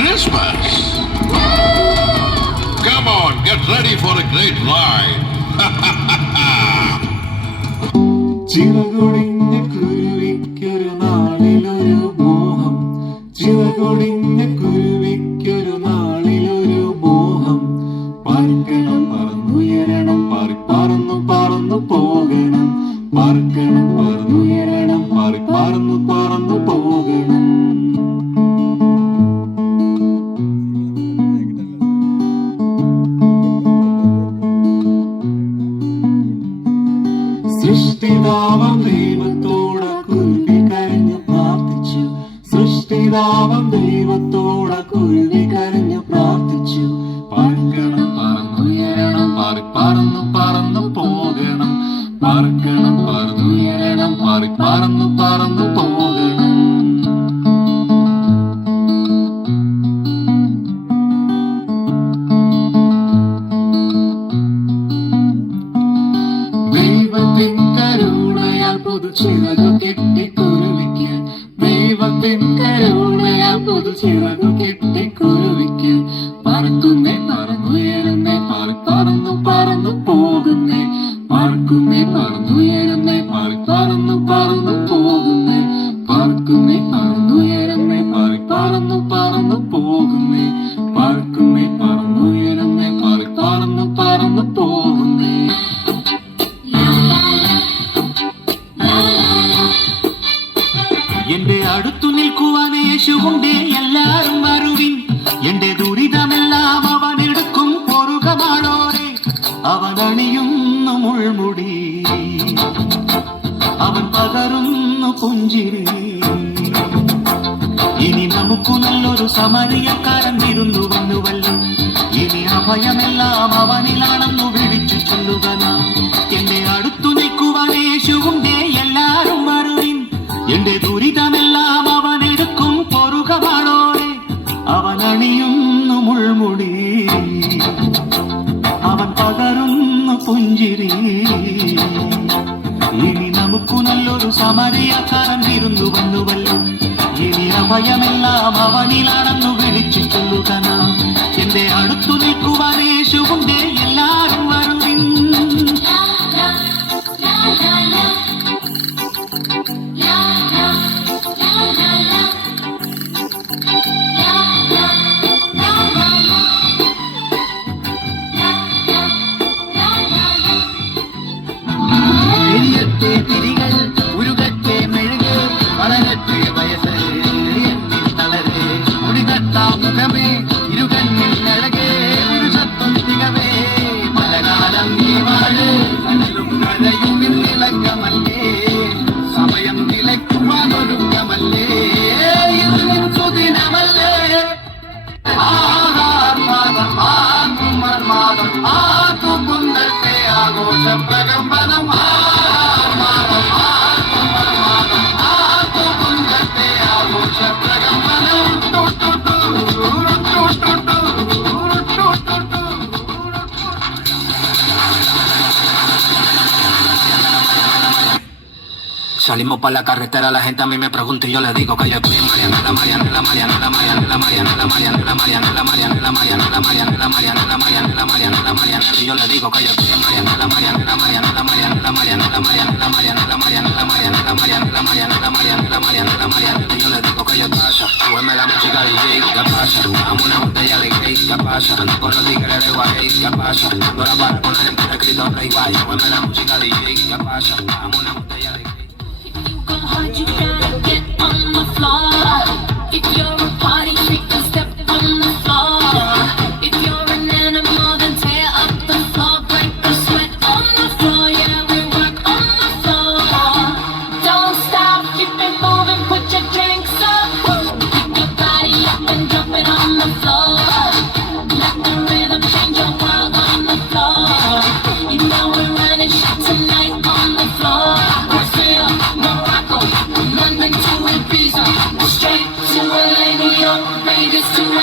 Christmas. Come on, get ready for a great ride. ചിറകൊടിഞ്ഞ കുരുവിക്കൊരു നാളിലൊരു മോഹം ചിറകൊടിഞ്ഞ സൃഷ്ടിതാവം ദൈവത്തോട് കുരുവി കരഞ്ഞു പ്രാർത്ഥിച്ചു. സൃഷ്ടിതാവം ദൈവത്തോട് കുരുവി കരഞ്ഞു പ്രാർത്ഥിച്ചു. പറക്കണം പറന്നുയരണം പാറി പറന്നു പറന്നു പോകണം చివరికి എന്റെ അടുത്തു നിൽക്കുവാൻ യേശുവുണ്ടേ എല്ലാരും വരുവിൻ. എന്റെ ദുരിതമെല്ലാം അവൻ എടുക്കും പൊറുകമാണോരെ. അവൻ അണിയുന്നു മുൾമുടി. അവൻ പകരുന്നു പുഞ്ചിരി. ഇനി നമുക്ക് നല്ലൊരു സമരിയക്കാരൻ വിരുന്നു വന്നുവല്ലോ ഇനി അഭയമെല്ലാം അവനിലാണെന്നു വിളിച്ചു ചൊല്ലുക എന്റെ പുഞ്ചിരി ഇനി നമുക്ക് നല്ലൊരു സമരിയക്കാരൻ വിരുന്നു വന്നുവല്ലോ ഇനി അഭയമെല്ലാം അവനിലാണെന്നു വിളിച്ചു ചൊല്ലുക നാം എന്റെ അടുത്തു നിൽക്കുവാൻ യേശുവിന്റെ എല്ലാരും വരുവിൻ എരിയട്ടെ ಪ್ರಿಯ ಬಯಸ Salimos para la carretera, la gente a mí me pregunta y yo le digo que yo estoy en Mariana, la Mariana, la Mariana, la Mariana, la Mariana, la Mariana, la Mariana, la Mariana, la Mariana, la Mariana, la Mariana, la Mariana, la Mariana, la Mariana, y yo le digo que yo estoy en Mariana, la Mariana, la Mariana, la Mariana, la Mariana, la Mariana, la Mariana, la Mariana, la Mariana, la Mariana, la Mariana, la Mariana, la Mariana, la Mariana, y yo le digo que yo pasa, súbeme la música DJ, ¿qué pasa? Dame una botella de cake, ¿qué pasa? Ando con los tigres de Guay, ¿qué pasa? Ando la para con gente escrito Rey Guay, súbeme la música DJ, ¿qué pasa? Dame una botella what you got.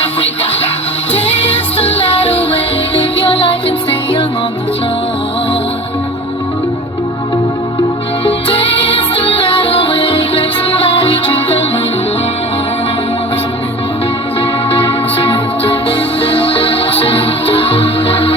Africa. Dance the night away, live your life and stay young on the floor. Dance the night away, grab somebody, the you.